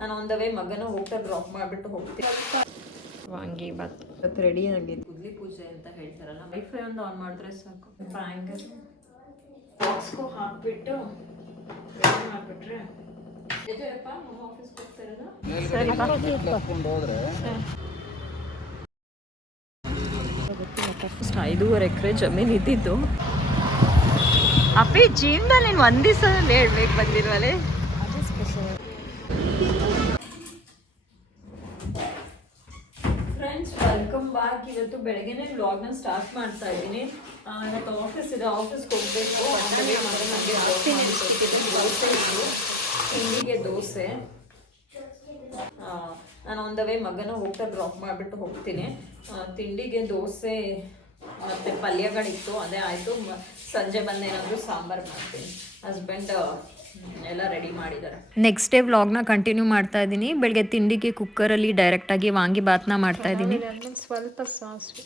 ನಾನು on the way ಮಗನ ಹೋಗ್ತಾ ಡ್ರಾಪ್ ಮಾಡಿಬಿಟ್ಟು ಹೋಗ್ತೀನಿ. ವಾಂಗಿ ಬಾತ್ ಇವತ್ತು ರೆಡಿ ಆಗಿದೆ. ಗುದ್ಲಿ ಪೂಜೆ ಅಂತ ಹೇಳ್ತಾರಲ್ಲ, ವೈಫೈ ಒಂದು ಆನ್ ಮಾಡಿದ್ರೆ ಸಾಕು. ಬ್ಯಾಂಗಲ್ ಬಾಕ್ಸ್ಗೂ ಹಾಕ್ಬಿಟ್ಟು ರೆಡಿ ಮಾಡಿಬಿಟ್ರೆ ಎಜರಪ್ಪ ನಮ್ಮ ಆಫೀಸ್ಗೆ ಹೋಗ್ತಾ ಇರೋದು. ಸರಿ 5.5 ಎಕರೆ ಜಮೀನು ಇದ್ದಿದ್ದು. ಅಪ್ಪಿ ಜೀವನ ನೀನು ಒಂದು ದಿವಸದಲ್ಲಿ ಹೇಳ್ಬೇಕು ಬಂದಿರುವಲ್ಲೇ. Friends welcome back. ಇವತ್ತು ಬೆಳಗ್ಗೆನೇ ವ್ಲಾಗ್ನ ಸ್ಟಾರ್ಟ್ ಮಾಡ್ತಾ ಇದ್ದೀನಿ. ಇವತ್ತು ಆಫೀಸ್ ಇದೆ, ಆಫೀಸ್ಗೆ ಹೋಗಬೇಕು. ನನಗೆ ಜಾಸ್ತಿ ನೆನೆಸ್ಬಿಟ್ಟಿದೆ. ದೋಸೆ ಇತ್ತು, ತಿಂಡಿಗೆ ದೋಸೆ. ನಾನು ಆನ್ ದ ವೇ ಮಗನ ಹೋಗ್ತಾ ಡ್ರಾಪ್ ಮಾಡಿಬಿಟ್ಟು ಹೋಗ್ತೀನಿ. ತಿಂಡಿಗೆ ದೋಸೆ ಮತ್ತು ಪಲ್ಯಗಳಿತ್ತು, ಅದೇ ಆಯಿತು. ಸಂಜೆ ಬಂದೇನಾದರೂ ಸಾಂಬಾರು ಮಾಡ್ತೀನಿ. ಹಸ್ಬೆಂಡ್ ಎಲ್ಲ ರೆಡಿ ಮಾಡಿದ್ದಾರೆ. ನೆಕ್ಸ್ಟ್ ಡೇ ವ್ಲಾಗ್ನ ಕಂಟಿನ್ಯೂ ಮಾಡ್ತಾ ಇದ್ದೀನಿ. ಬೆಳಗ್ಗೆ ತಿಂಡಿಗೆ ಕುಕ್ಕರಲ್ಲಿ ಡೈರೆಕ್ಟಾಗಿ ವಾಂಗಿ ಬಾತ್ನ ಮಾಡ್ತಾ ಇದ್ದೀನಿ. ಸ್ವಲ್ಪ ಸಾಸಿವೆ,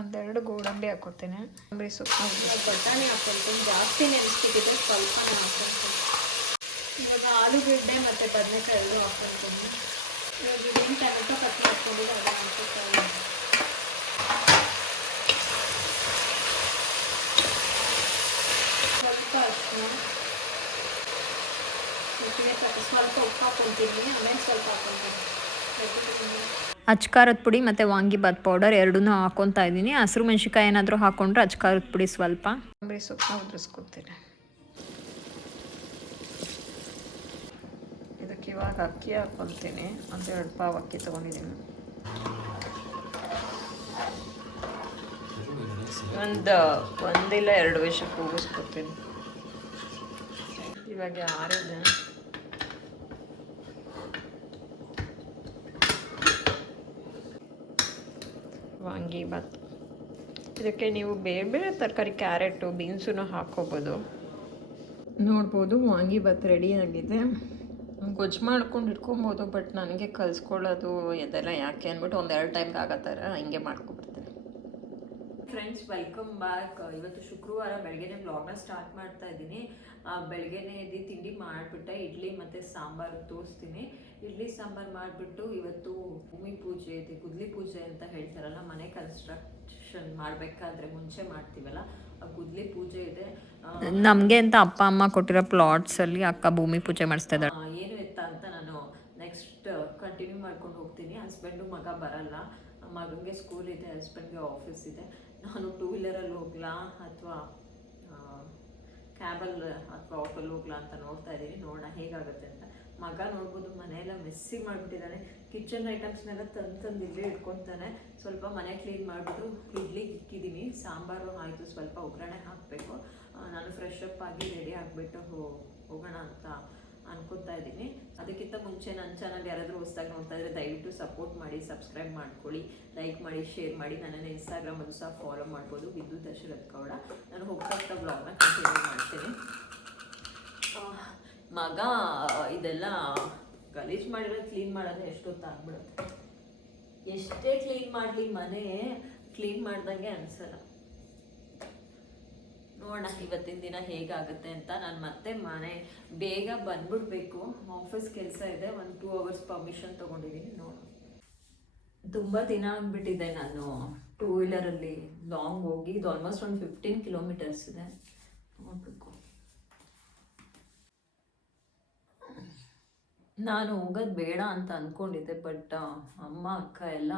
ಒಂದೆರಡು ಗೋಡಂಬಿ ಹಾಕೋತೇನೆ. ಗೋಡಂಬಿ ಸೊಪ್ಪು, ಬಟಾಣಿ ಹಾಕೊಳ್ತೀನಿ. ಜಾಸ್ತಿ ನೆನೆಸ್ಬಿಟ್ಟಿದೆ, ಸ್ವಲ್ಪನೇ ಹಾಕೊಳ್ತೀನಿ. ಇವಾಗ ಆಲೂಗಡ್ಡೆ ಮತ್ತು ಬದನೆಕಾಯಿ ಎರಡು ಹಾಕೊಳ್ತೀನಿ. ಇವಾಗ ಇದೇನು ಟೊಮೆಟೊ ಕಟ್ಟಿ ಹಾಕ್ಕೊಂಡಿದ್ದು ಅದು ಹಾಕ್ಕೊಳ್ತೀನಿ. ಸ್ವಲ್ಪ ಅರಿಶಿನ, ಸ್ವಲ್ಪ ಉಪ್ಪು ಹಾಕ್ಕೊಳ್ತೀನಿ. ಆಮೇಲೆ ಸ್ವಲ್ಪ ಹಾಕ್ಕೊಳ್ತೀನಿ ಅಚ್ಕಾರದ ಪುಡಿ ಮತ್ತು ವಾಂಗಿಬಾತ್ ಪೌಡರ್ ಎರಡನ್ನೂ ಹಾಕ್ಕೊತಾ ಇದ್ದೀನಿ. ಹಸಿರು ಮೆಣಸಿನ್ಕಾಯಿ ಏನಾದರೂ ಹಾಕ್ಕೊಂಡ್ರೆ ಅಚ್ಕಾರದ ಪುಡಿ ಸ್ವಲ್ಪ. ಕೊತ್ತಂಬರಿ ಸೊಪ್ಪನ್ನ ಉದುರಿಸ್ಕೊತೀನಿ. ಇದಕ್ಕೆ ಇವಾಗ ಅಕ್ಕಿ ಹಾಕ್ಕೊತೀನಿ. ಒಂದು 2 ಪಾವ್ ಅಕ್ಕಿ ತೊಗೊಂಡಿದ್ದೀನಿ. ಒಂದಿಲ್ಲ 2 ವಿಷಲ್ ಕೂಗಿಸ್ಕೊತೀನಿ. ಇವಾಗ ಆರಿದೆ. ವಾಂಗಿಬಾತ್ ಇದಕ್ಕೆ ನೀವು ಬೇರೆ ಬೇರೆ ತರಕಾರಿ, ಕ್ಯಾರೆಟು, ಬೀನ್ಸನ್ನು ಹಾಕ್ಕೋಬೋದು. ನೋಡ್ಬೋದು ವಾಂಗಿಬಾತ್ ರೆಡಿ ಆಗಿದೆ. ಗೊಜ್ಜು ಮಾಡ್ಕೊಂಡು ಇಟ್ಕೊಬೋದು, ಬಟ್ ನನಗೆ ಕಲಿಸ್ಕೊಳ್ಳೋದು ಇದೆಲ್ಲ ಯಾಕೆ ಅಂದ್ಬಿಟ್ಟು 1-2 ಟೈಮ್ಗೆ ಆಗೋ ಥರ ಹಿಂಗೆ ಮಾಡ್ಕೊಬಿಡ್ತೀನಿ. Friends welcome back. ಇವತ್ತು ಶುಕ್ರವಾರ ಬೆಳಗ್ಗೆನೇ ವ್ಲಾಗ್ನ ಸ್ಟಾರ್ಟ್ ಮಾಡ್ತಾ ಇದ್ದೀನಿ. ಬೆಳಗ್ಗೆನೇ ಎದ್ದು ತಿಂಡಿ ಮಾಡಿಬಿಟ್ಟೆ. ಇಡ್ಲಿ ಮತ್ತು ಸಾಂಬಾರು ತೋರಿಸ್ತೀನಿ. ಇಡ್ಲಿ ಸಾಂಬಾರು ಮಾಡಿಬಿಟ್ಟು ಇವತ್ತು ಭೂಮಿ ಪೂಜೆ ಇದೆ, ಗುದ್ಲಿ ಪೂಜೆ ಅಂತ ಹೇಳ್ತಾರಲ್ಲ, ಮನೆ ಕನ್ಸ್ಟ್ರಕ್ಷನ್ ಮಾಡಬೇಕಾದ್ರೆ ಮುಂಚೆ ಮಾಡ್ತೀವಲ್ಲ, ಆ ಗುದ್ಲಿ ಪೂಜೆ ಇದೆ. ನಮಗೆ ಅಂತ ಅಪ್ಪ ಅಮ್ಮ ಕೊಟ್ಟಿರೋ ಪ್ಲಾಟ್ಸಲ್ಲಿ ಅಕ್ಕ ಭೂಮಿ ಪೂಜೆ ಮಾಡಿಸ್ತಾ ಇದ್ದಾಳೆ. ಏನು ಎತ್ತ ಅಂತ ನಾನು ನೆಕ್ಸ್ಟ್ ಕಂಟಿನ್ಯೂ ಮಾಡ್ಕೊಂಡು ಹೋಗ್ತೀನಿ. ಹಸ್ಬೆಂಡು ಮಗ ಬರಲ್ಲ, ಮಗನಿಗೆ ಸ್ಕೂಲ್ ಇದೆ, ಹಸ್ಬೆಂಡ್ಗೆ ಆಫೀಸ್ ಇದೆ. ನಾನು 2 ವೀಲರಲ್ಲಿ ಹೋಗ್ಲಾ ಅಥವಾ ಕ್ಯಾಬಲ್ಲಿ ಅಥವಾ ಆಟೋಲ್ಲಿ ಹೋಗ್ಲಾ ಅಂತ ನೋಡ್ತಾ ಇದ್ದೀನಿ. ನೋಡೋಣ ಹೇಗಾಗುತ್ತೆ ಅಂತ. ಮಗ ನೋಡ್ಬೋದು ಮನೆಯೆಲ್ಲ ಮೆಸ್ಸಿ ಮಾಡಿಬಿಟ್ಟಿದ್ದಾನೆ. ಕಿಚನ್ ಐಟಮ್ಸ್ನೆಲ್ಲ ತಂದು ಇಲ್ಲೇ ಇಟ್ಕೊತಾನೆ. ಸ್ವಲ್ಪ ಮನೆ ಕ್ಲೀನ್ ಮಾಡಿಬಿಟ್ಟು ಇಡ್ಲಿ ಇಕ್ಕಿದ್ದೀನಿ. ಸಾಂಬಾರು ಆಯಿತು, ಸ್ವಲ್ಪ ಒಗ್ಗರಣೆ ಹಾಕಬೇಕು. ನಾನು ಫ್ರೆಶ್ ಅಪ್ ಆಗಿ ರೆಡಿ ಆಗಿಬಿಟ್ಟು ಹೋಗೋಣ ಅಂತ ಅನ್ಕೊತಾ ಇದ್ದೀನಿ. ಅದಕ್ಕಿಂತ ಮುಂಚೆ ನನ್ನ ಚಾನಲ್ ಯಾರಾದರೂ ಹೊಸದಾಗಿ ನೋಡ್ತಾ ಇದ್ದರೆ ದಯವಿಟ್ಟು ಸಪೋರ್ಟ್ ಮಾಡಿ, ಸಬ್ಸ್ಕ್ರೈಬ್ ಮಾಡ್ಕೊಳ್ಳಿ, ಲೈಕ್ ಮಾಡಿ, ಶೇರ್ ಮಾಡಿ. ನನ್ನನ್ನು ಇನ್ಸ್ಟಾಗ್ರಾಮಲ್ಲೂ ಸಹ ಫಾಲೋ ಮಾಡ್ಬೋದು, ವಿದ್ಯುತ್ ದಶರಥ್ ಗೌಡ. ನಾನು ಹೋಗ್ತಾ ವ್ಲಾಗ್ನ ಕಂಟಿನ್ಯೂ ಮಾಡ್ತೀನಿ. ಮಗ ಇದೆಲ್ಲ ಗಲೀಜು ಮಾಡಿರೋದು ಕ್ಲೀನ್ ಮಾಡೋದು ಎಷ್ಟೊತ್ತಾಗ್ಬಿಡುತ್ತೆ. ಎಷ್ಟೇ ಕ್ಲೀನ್ ಮಾಡಲಿ ಮನೆ ಕ್ಲೀನ್ ಮಾಡ್ದಂಗೆ ಅನಿಸಲ್ಲ. ನೋಡೋಣ ಇವತ್ತಿನ ದಿನ ಹೇಗಾಗುತ್ತೆ ಅಂತ. ನಾನು ಮತ್ತೆ ಮನೆ ಬೇಗ ಬಂದ್ಬಿಡ್ಬೇಕು, ಆಫೀಸ್ ಕೆಲಸ ಇದೆ. 1-2 ಅವರ್ಸ್ ಪರ್ಮಿಷನ್ ತೊಗೊಂಡಿದ್ದೀನಿ. ನೋಡೋಣ. ತುಂಬ ದಿನ ಆಗಿಬಿಟ್ಟಿದೆ ನಾನು 2 ವೀಲರಲ್ಲಿ ಲಾಂಗ್ ಹೋಗಿ. ಇದು ಆಲ್ಮೋಸ್ಟ್ ಒಂದು 15 ಕಿಲೋಮೀಟರ್ಸ್ ಇದೆ. ನೋಡಬೇಕು. ನಾನು ಹೋಗೋದು ಬೇಡ ಅಂತ ಅಂದ್ಕೊಂಡಿದ್ದೆ, ಬಟ್ ಅಮ್ಮ ಅಕ್ಕ ಎಲ್ಲ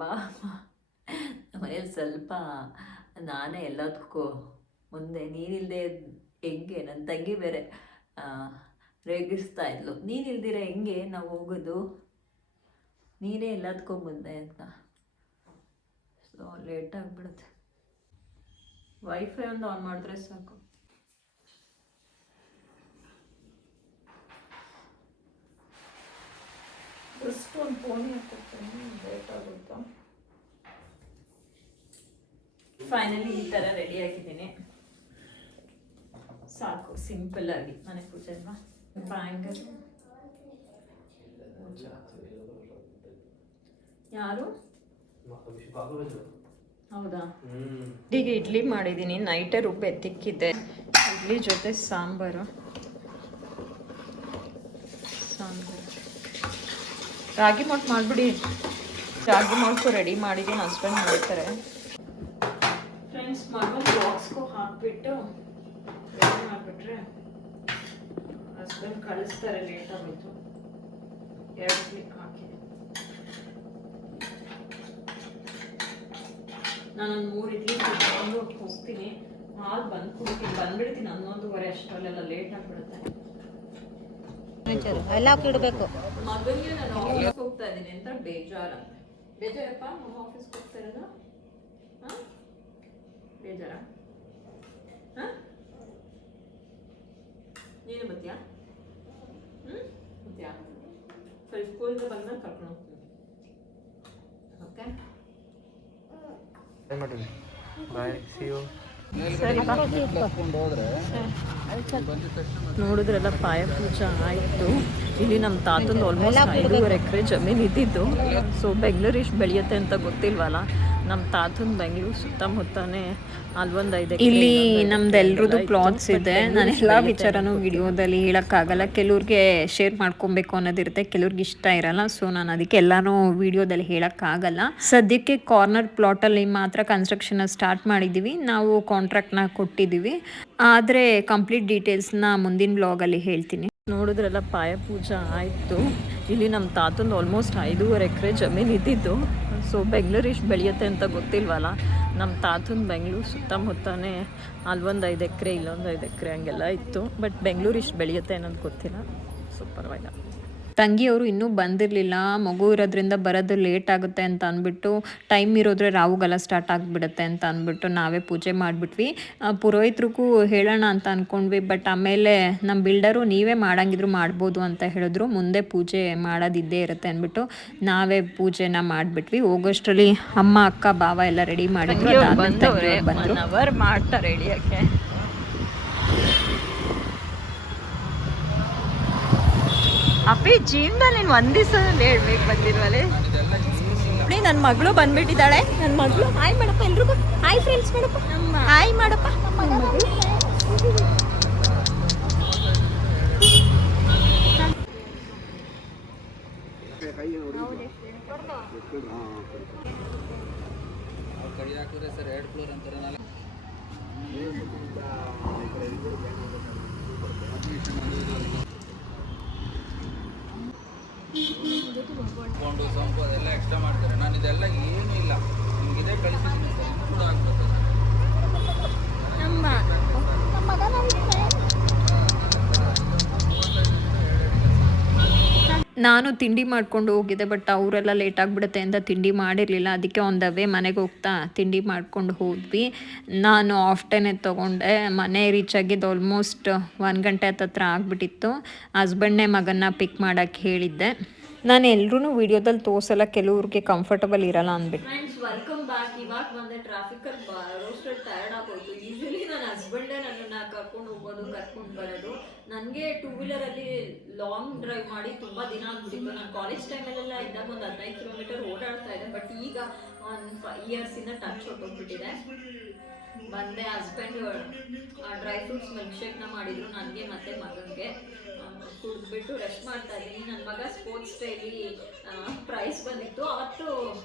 ಬಾ ಮನೇಲಿ ಸ್ವಲ್ಪ ನಾನೇ ಎಲ್ಲದಕ್ಕೂ ಮುಂದೆ. ನೀನಿಲ್ಲದೆ ಹೆಂಗೆ, ನನ್ನ ತಂಗಿ ಬೇರೆ ರೇಗಿಸ್ತಾ ಇದ್ಲು, ನೀನಿಲ್ದಿರ ಹೆಂಗೆ ನಾವು ಹೋಗೋದು, ನೀನೇ ಎಲ್ಲದಕ್ಕೂ ಮುಂದೆ ಅಂತ. ಸೊ ಲೇಟ್ ಆಗಿಬಿಡುತ್ತೆ. ವೈಫೈ ಒಂದು ಆನ್ ಮಾಡಿದ್ರೆ ಸಾಕು. ಜಸ್ಟ್ ಒಂದು ಫೋನ್ ಹಾಕ್ಕೊಡ್ತೀನಿ, ಲೇಟ್ ಆಗುತ್ತಾ. ಫೈನಲಿ ಈ ಥರ ರೆಡಿ ಆಗಿದ್ದೀನಿ. ಸಾಕು, ಸಿಂಪಲ್ ಆಗಿ ಮನೆ ಪೂಜೆ ಅಲ್ವಾ. ಬ್ಯಾಂಗಲ್ ಯಾರು ಹೌದಾ? ಈಗ ಇಡ್ಲಿ ಮಾಡಿದ್ದೀನಿ, ನೈಟೇ ರುಬ್ಬಿ ಎತ್ತಿಕ್ಕಿದ್ದೆ. ಇಡ್ಲಿ ಜೊತೆ ಸಾಂಬಾರು. ರಾಗಿ ಮಾಲ್ಟ್ ಮಾಡಿಬಿಡಿ. ರಾಗಿ ಮಾಲ್ಟು ರೆಡಿ ಮಾಡಿದ್ದೀನಿ, ಹಸ್ಬೆಂಡ್ ಮಾಡ್ತಾರೆ. ಫ್ರೆಂಡ್ಸ್, ಮಗನ ಬಾಕ್ಸ್ಗೂ ಹಾಕ್ಬಿಟ್ಟು ರೆಡಿ ಮಾಡಿಬಿಟ್ರೆ ಹಸ್ಬೆಂಡ್ ಕಳಿಸ್ತಾರೆ. ಲೇಟ್ ಆಗೋಯ್ತು. 2 ಕ್ಲಿಕ್ ಹಾಕಿದೆ. ನಾನೊಂದು 3 ಇಡ್ಲಿ ತಿಂದ್ಕೊಂಡು ಹೋಗ್ತೀನಿ. ಹಾಲು ಬಂದ್ಬಿಡ್ತೀನಿ 11:30 ಅಷ್ಟರಲ್ಲೆಲ್ಲ ಲೇಟ್ ಆಗಿಬಿಡುತ್ತೆ. ಎಲ್ಲ ಇಡಬೇಕು. ಮಗನಿಗೆ ನಾನು ಆಫೀಸ್ಗೆ ಹೋಗ್ತಾ ಇದ್ದೀನಿ ಅಂತ ಬೇಜಾರಪ್ಪ. ನಮ್ಮ ಆಫೀಸ್ಗೆ ಹೋಗ್ತಾ ಇರೋದು ಬೇಜಾರ? ನೀನು ಬತ್ತೀಯಾ? ಬತ್ತೀಯಾ? ಸರಿ, ಸ್ಕೂಲಿಂದ ಬಂದಾಗ ಕರ್ಕೊಂಡು ಹೋಗ್ತೀನಿ. Okay, bye, see you. ನೋಡಿದ್ರೆಲ್ಲ ಪಾಯ ಪೂಜೆ ಆಯಿತು. ಇಲ್ಲಿ ನಮ್ಮ ತಾತಂದು ಆಲ್ಮೋಸ್ಟ್ 5.5 ಎಕರೆ ಜಮೀನು ಇದ್ದಿದ್ದು. ಸೊ ಬೆಂಗಳೂರು ಇಷ್ಟು ಬೆಳೆಯುತ್ತೆ ಅಂತ ಗೊತ್ತಿಲ್ವಲ್ಲ. ನಮ್ಮ ತಾತನ ಬೆಂಗಳೂರು ಸುತ್ತಮುತ್ತನೇ ಅಲ್ಲೊಂದು 5 ಎಕರೆ. ಇಲ್ಲಿ ನಮ್ದೆಲ್ರದ್ದು ಪ್ಲಾಟ್ಸ್ ಇದೆ. ನಾನು ಎಲ್ಲ ವಿಚಾರನೂ ವಿಡಿಯೋದಲ್ಲಿ ಹೇಳೋಕ್ಕಾಗಲ್ಲ. ಕೆಲವ್ರಿಗೆ ಶೇರ್ ಮಾಡ್ಕೊಬೇಕು ಅನ್ನೋದಿರುತ್ತೆ, ಕೆಲವ್ರಿಗೆ ಇಷ್ಟ ಇರಲ್ಲ. ಸೊ ನಾನು ಅದಕ್ಕೆ ಎಲ್ಲನೂ ವಿಡಿಯೋದಲ್ಲಿ ಹೇಳೋಕ್ಕಾಗಲ್ಲ. ಸದ್ಯಕ್ಕೆ ಕಾರ್ನರ್ ಪ್ಲಾಟಲ್ಲಿ ಮಾತ್ರ ಕನ್ಸ್ಟ್ರಕ್ಷನ್ ಸ್ಟಾರ್ಟ್ ಮಾಡಿದ್ದೀವಿ. ನಾವು ಕಾಂಟ್ರಾಕ್ಟ್ನ ಕೊಟ್ಟಿದ್ದೀವಿ. ಆದರೆ ಕಂಪ್ಲೀಟ್ ಡೀಟೇಲ್ಸ್ನ ಮುಂದಿನ ಬ್ಲಾಗಲ್ಲಿ ಹೇಳ್ತೀನಿ. ನೋಡಿದ್ರೆಲ್ಲ ಪಾಯ ಪೂಜೆ ಆಯಿತು. ಇಲ್ಲಿ ನಮ್ಮ ತಾತಂದು ಆಲ್ಮೋಸ್ಟ್ 5.5 ಎಕರೆ ಜಮೀನು ಇದ್ದಿದ್ದು. ಸೊ ಬೆಂಗಳೂರು ಇಷ್ಟು ಬೆಳೆಯುತ್ತೆ ಅಂತ ಗೊತ್ತಿಲ್ವಲ್ಲ. ನಮ್ಮ ತಾತನ ಬೆಂಗಳೂರು ಸುತ್ತಮುತ್ತನೇ ಅಲ್ಲೊಂದು 5 ಎಕರೆ, ಇಲ್ಲೊಂದು 5 ಎಕರೆ ಹಂಗೆಲ್ಲ ಇತ್ತು. ಬಟ್ ಬೆಂಗಳೂರು ಇಷ್ಟು ಬೆಳೆಯುತ್ತೆ ಅನ್ನೋದು ಗೊತ್ತಿಲ್ಲ. ಸೊ ಪರವಾಗಿಲ್ಲ. ತಂಗಿಯವರು ಇನ್ನೂ ಬಂದಿರಲಿಲ್ಲ. ಮಗು ಇರೋದ್ರಿಂದ ಬರೋದು ಲೇಟ್ ಆಗುತ್ತೆ ಅಂತ ಅಂದ್ಬಿಟ್ಟು, ಟೈಮ್ ಇರೋದ್ರೆ ರಾವುಗೆಲ್ಲ ಸ್ಟಾರ್ಟ್ ಆಗಿಬಿಡುತ್ತೆ ಅಂತ ಅಂದ್ಬಿಟ್ಟು ನಾವೇ ಪೂಜೆ ಮಾಡಿಬಿಟ್ವಿ. ಪುರೋಹಿತ್ರಿಗೂ ಹೇಳೋಣ ಅಂತ ಅಂದ್ಕೊಂಡ್ವಿ. ಬಟ್ ಆಮೇಲೆ ನಮ್ಮ ಬಿಲ್ಡರು ನೀವೇ ಮಾಡಂಗಿದ್ರು ಮಾಡ್ಬೋದು ಅಂತ ಹೇಳಿದ್ರು. ಮುಂದೆ ಪೂಜೆ ಮಾಡೋದಿದ್ದೇ ಇರುತ್ತೆ ಅಂದ್ಬಿಟ್ಟು ನಾವೇ ಪೂಜೆನ ಮಾಡಿಬಿಟ್ವಿ. ಹೋಗೋಷ್ಟರಲ್ಲಿ ಅಮ್ಮ, ಅಕ್ಕ, ಬಾವ ಎಲ್ಲ ರೆಡಿ ಮಾಡಿದ್ರು. ಬಂದರು ಮಾಡ್ತಾರೆ ರೆಡಿಯಕ್ಕೆ. ಅಪ್ಪಿ ಜೀವನದಲ್ಲಿ ನೀನು ಒಂದು ದಿವಸದಲ್ಲಿ ಹೇಳ್ಬೇಕು ಬಂದಿಲ್ವಲ್ಲೇ. ನನ್ನ ಮಗಳು ಬಂದ್ಬಿಟ್ಟಿದ್ದಾಳೆ. ನನ್ನ ಮಗಳು ಹಾಯ್ ಮಾಡಪ್ಪ ಎಲ್ರಿಗೂ. ಹಾಯ್ ಫ್ರೆಂಡ್ಸ್ ಮಾಡಪ್ಪ. ಹಾಯ್ ಮಾಡಪ್ಪ. ನಮ್ಮ ಮಗಳು ಸೊಂಪು ಅದೆಲ್ಲ ಎಕ್ಸ್ಟ್ರಾ ಮಾಡ್ತಾರೆ. ನಾನು ಇದೆಲ್ಲ ಏನೂ ಇಲ್ಲ, ನಿಮ್ಗೆ ಇದೇ ಕಳಿಸಿದ್ದೀನಿ ಸರ್. ಇನ್ನೂ ಕೂಡ ಆಗ್ತದೆ. ನಾನು ತಿಂಡಿ ಮಾಡ್ಕೊಂಡು ಹೋಗಿದ್ದೆ. ಬಟ್ ಅವರೆಲ್ಲ ಲೇಟ್ ಆಗಿಬಿಡುತ್ತೆ ಅಂತ ತಿಂಡಿ ಮಾಡಿರಲಿಲ್ಲ. ಅದಕ್ಕೆ ಒಂದವೇ ಮನೆಗೆ ಹೋಗ್ತಾ ತಿಂಡಿ ಮಾಡ್ಕೊಂಡು ಹೋದ್ವಿ. ನಾನು ಆಫ್ಟೇನೆ ತೊಗೊಂಡೆ. ಮನೆ ರೀಚ್ ಆಗಿದ್ದು ಆಲ್ಮೋಸ್ಟ್ 1 ಗಂಟೆ ಹತ್ರ ಆಗಿಬಿಟ್ಟಿತ್ತು. ಹಸ್ಬೆಂಡ್ನೇ ಮಗನ್ನ ಪಿಕ್ ಮಾಡೋಕ್ಕೆ ಹೇಳಿದ್ದೆ. ನಾನು ಎಲ್ಲರೂ ವಿಡಿಯೋದಲ್ಲಿ ತೋರಿಸಲ್ಲ, ಕೆಲವ್ರಿಗೆ ಕಂಫರ್ಟಬಲ್ ಇರಲ್ಲ ಅಂದ್ಬಿಟ್ಟು. Friends, welcome back. ಇವಾಗ ಬಂದೆ. ಟ್ರಾಫಿಕಲ್ಲಿ ರೋಸ್ಟೆಡ್ ಟಯರ್ಡ್ ಆಗೋಯ್ತು. ಯೂಶಲಿ ನನ್ನ ಹಸ್ಬೆಂಡೇ ನನ್ನನ್ನು ಕರ್ಕೊಂಡು ಹೋಗೋದು, ಕರ್ಕೊಂಡು ಬರೋದು. ನನಗೆ 2 ವೀಲರಲ್ಲಿ ಲಾಂಗ್ ಡ್ರೈವ್ ಮಾಡಿ ತುಂಬ ದಿನ ಆಗ್ಬಿಟ್ಟಿತ್ತು. ನಾನು ಕಾಲೇಜ್ ಟೈಮಲ್ಲೆಲ್ಲ ಇದ್ದಾಗ ಒಂದು 15 ಕಿಲೋಮೀಟರ್ ಓಡಾಡ್ತಾ ಇದ್ದೆ. ಬಟ್ ಈಗ 1 ಇಯರ್ಸಿಂದ ಟಚ್ ಹೊಟ್ಟೋಗ್ಬಿಟ್ಟಿದೆ. ಬಂದೆ. ಹಸ್ಬೆಂಡ್ ಡ್ರೈ ಫ್ರೂಟ್ಸ್ ಮಿಲ್ಕ್ ಶೇಕ್ನ ಮಾಡಿದ್ರು ನನಗೆ ಮತ್ತು ಮಗನಿಗೆ. ಕುಡಿದ್ಬಿಟ್ಟು ರೆಸ್ಟ್ ಮಾಡ್ತಾ ಇದ್ದೀನಿ. ನನ್ನ ಮಗ ಸ್ಪೋರ್ಟ್ಸ್ ಡೇಲಿ ಪ್ರೈಸ್ ಬಂದಿತ್ತು. ಅವತ್ತು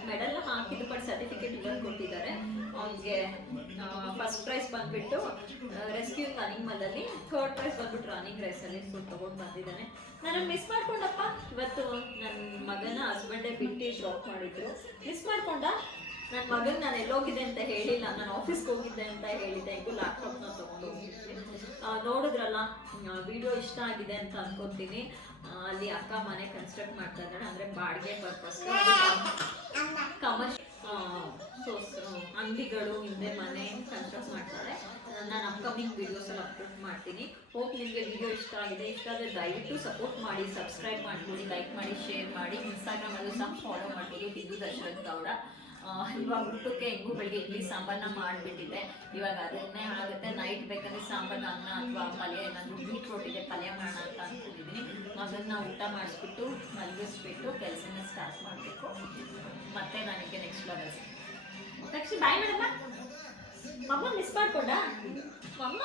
ಮೆಡಲ್ ಹಾಕಿದ್ದು, ಬಟ್ ಸರ್ಟಿಫಿಕೇಟ್ ಇವತ್ತು ಕೊಟ್ಟಿದ್ದಾರೆ ಅವನಿಗೆ. ಫಸ್ಟ್ ಪ್ರೈಸ್ ಬಂದುಬಿಟ್ಟು ರೆಸ್ಕ್ಯೂಯಿಂಗ್ ಅನಿಮಲಲ್ಲಿ, 3rd ಪ್ರೈಸ್ ಬಂದ್ಬಿಟ್ಟು ರನ್ನಿಂಗ್ ರೇಸಲ್ಲಿ. ಸೊ ತೊಗೊಂಡು ಬಂದಿದ್ದಾನೆ. ನಾನು ಮಿಸ್ ಮಾಡ್ಕೊಂಡಪ್ಪ. ಇವತ್ತು ನನ್ನ ಮಗನ ಹಸ್ಬೆಂಡೇ ಬಿಟ್ಟು ಡ್ರಾಪ್ ಮಾಡಿದ್ರು. ಮಿಸ್ ಮಾಡ್ಕೊಂಡ. ನನ್ನ ಮಗನ ನಾನು ಎಲ್ಲೋಗಿದ್ದೆ ಅಂತ ಹೇಳಿಲ್ಲ, ನಾನು ಆಫೀಸ್ಗೆ ಹೋಗಿದ್ದೆ ಅಂತ ಹೇಳಿದ್ದೆ. ಇದು ಲ್ಯಾಪ್ಟಾಪ್ನ ತೊಗೊಂಡು ಹೋಗಿದ್ವಿ. ನೋಡಿದ್ರಲ್ಲ, ವಿಡಿಯೋ ಇಷ್ಟ ಆಗಿದೆ ಅಂತ ಅನ್ಕೊತೀನಿ. ಅಲ್ಲಿ ಅಕ್ಕ ಮನೆ ಕನ್ಸ್ಟ್ರಕ್ಟ್ ಮಾಡ್ತಾ ಇದ್ದಾಳೆ, ಅಂದರೆ ಬಾಡಿಗೆ ಪರ್ಪಸ್. ಅಂಗಡಿಗಳು ಹಿಂದೆ ಮನೆ ಕನ್ಸ್ಟ್ರಕ್ಟ್ ಮಾಡ್ತಾರೆ. ನಾನು ಅಪ್ಕಮಿಂಗ್ ವೀಡಿಯೋಸಲ್ಲಿ ಅಪ್ಲೋಡ್ ಮಾಡ್ತೀನಿ. ಹೋಪ್ ನಿಮಗೆ ವಿಡಿಯೋ ಇಷ್ಟ ಆಗಿದೆ. ಇಷ್ಟ ಆದರೆ ದಯವಿಟ್ಟು ಸಪೋರ್ಟ್ ಮಾಡಿ, ಸಬ್ಸ್ಕ್ರೈಬ್ ಮಾಡ್ಕೊಳ್ಳಿ, ಲೈಕ್ ಮಾಡಿ, ಶೇರ್ ಮಾಡಿ. ಇನ್ಸ್ಟಾಗ್ರಾಮಲ್ಲೂ ಸಹ ಫಾಲೋ ಮಾಡ್ಬೋದು, ಬಿಂದು ದಶರಥ್ ಗೌಡ. ಇವಾಗ ಊಟಕ್ಕೆ ಹೆಂಗೂ ಬೆಳಿಗ್ಗೆ ಇಡ್ಲಿ ಸಾಂಬಾರನ್ನ ಮಾಡಿಬಿಟ್ಟಿದ್ದೆ. ಇವಾಗ ಅದನ್ನೇ ಆಗುತ್ತೆ. ನೈಟ್ ಬೇಕಂದರೆ ಸಾಂಬಾರು, ಅನ್ನ ಅಥವಾ ಪಲ್ಯ ಏನಾದರೂ, ಬೀಟ್ರೋಟ್ ಇದೆ ಪಲ್ಯ ಮಾಡೋಣ ಅಂತ ಅಂದ್ಕೊಂಡಿದ್ದೀನಿ. ಮಗನ್ನ ಊಟ ಮಾಡಿಸ್ಬಿಟ್ಟು ಮಲಗಿಸ್ಬಿಟ್ಟು ಕೆಲಸನ ಸ್ಟಾರ್ಟ್ ಮಾಡಬೇಕು. ಮತ್ತೆ ನನಗೆ ನೆಕ್ಸ್ಟ್ ಬ್ಲಾಗಲ್ಲಿ ಸಿಗ್ತೀನಿ. ಬಾಯ್ ಮೇಡಮ್ಮ. ಮಮ್ಮ ಮಿಸ್ ಮಾಡ್ಕೊಂಡ. ಮಮ್ಮ